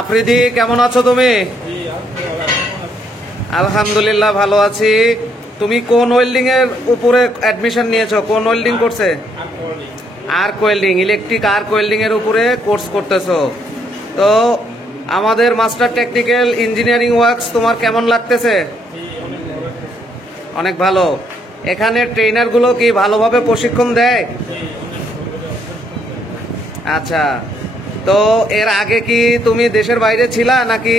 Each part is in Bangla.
আফ্রিদি, কেমন আছো তুমি? আলহামদুলিল্লাহ ভালো আছি। তুমি কোন ওয়েল্ডিং এর উপরে অ্যাডমিশন নিয়েছো? কোন ওয়েল্ডিং করছে? Arc welding, electric arc welding এর উপরে কোর্স করতেছো। তো আমাদের মাস্টার টেকনিক্যাল ইঞ্জিনিয়ারিং ওয়ার্কস তোমার কেমন লাগতেছে? অনেক ভালো। এখানে ট্রেনার গুলো কি ভালোভাবে প্রশিক্ষণ দেয়? আচ্ছা, তো এর আগে কি তুমি দেশের বাইরে ছিলা নাকি?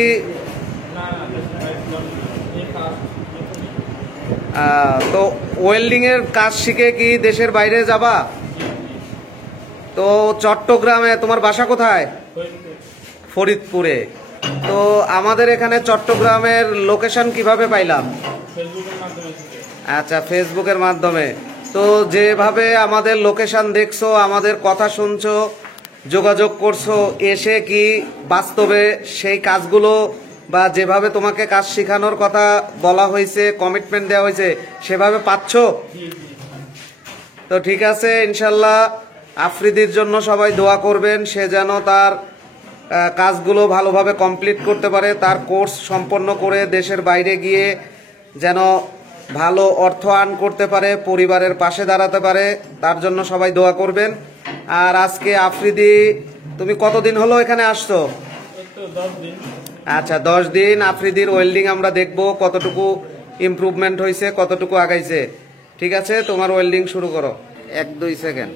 তো ওয়েল্ডিং এর কাজ শিখে কি দেশের বাইরে যাবা? তো চট্টগ্রামে তোমার বাসা কোথায়? ফরিদপুরে। তো আমাদের এখানে চট্টগ্রামের লোকেশন কিভাবে পাইলাম? আচ্ছা, ফেসবুকের মাধ্যমে। তো যেভাবে আমাদের লোকেশন দেখছো, আমাদের কথা শুনছো, যোগাযোগ করছো, এসে কি বাস্তবে সেই কাজগুলো বা যেভাবে তোমাকে কাজ শেখানোর কথা বলা হয়েছে, কমিটমেন্ট দেওয়া হয়েছে, সেভাবে পাচ্ছো? তো ঠিক আছে, ইনশাল্লাহ আফ্রিদির জন্য সবাই দোয়া করবেন, সে যেন তার কাজগুলো ভালোভাবে কমপ্লিট করতে পারে, তার কোর্স সম্পন্ন করে দেশের বাইরে গিয়ে যেন ভালো অর্থ আর্ন করতে পারে, পরিবারের পাশে দাঁড়াতে পারে, তার জন্য সবাই দোয়া করবেন। আর আজকে আফ্রিদি, তুমি কতদিন হলো এখানে আসছো? আচ্ছা, 10 দিন। আফ্রিদির ওয়েল্ডিং আমরা দেখব কতটুকু ইমপ্রুভমেন্ট হয়েছে, কতটুকু আগাইছে। ঠিক আছে, তোমার ওয়েল্ডিং শুরু করো। 1-2 সেকেন্ড।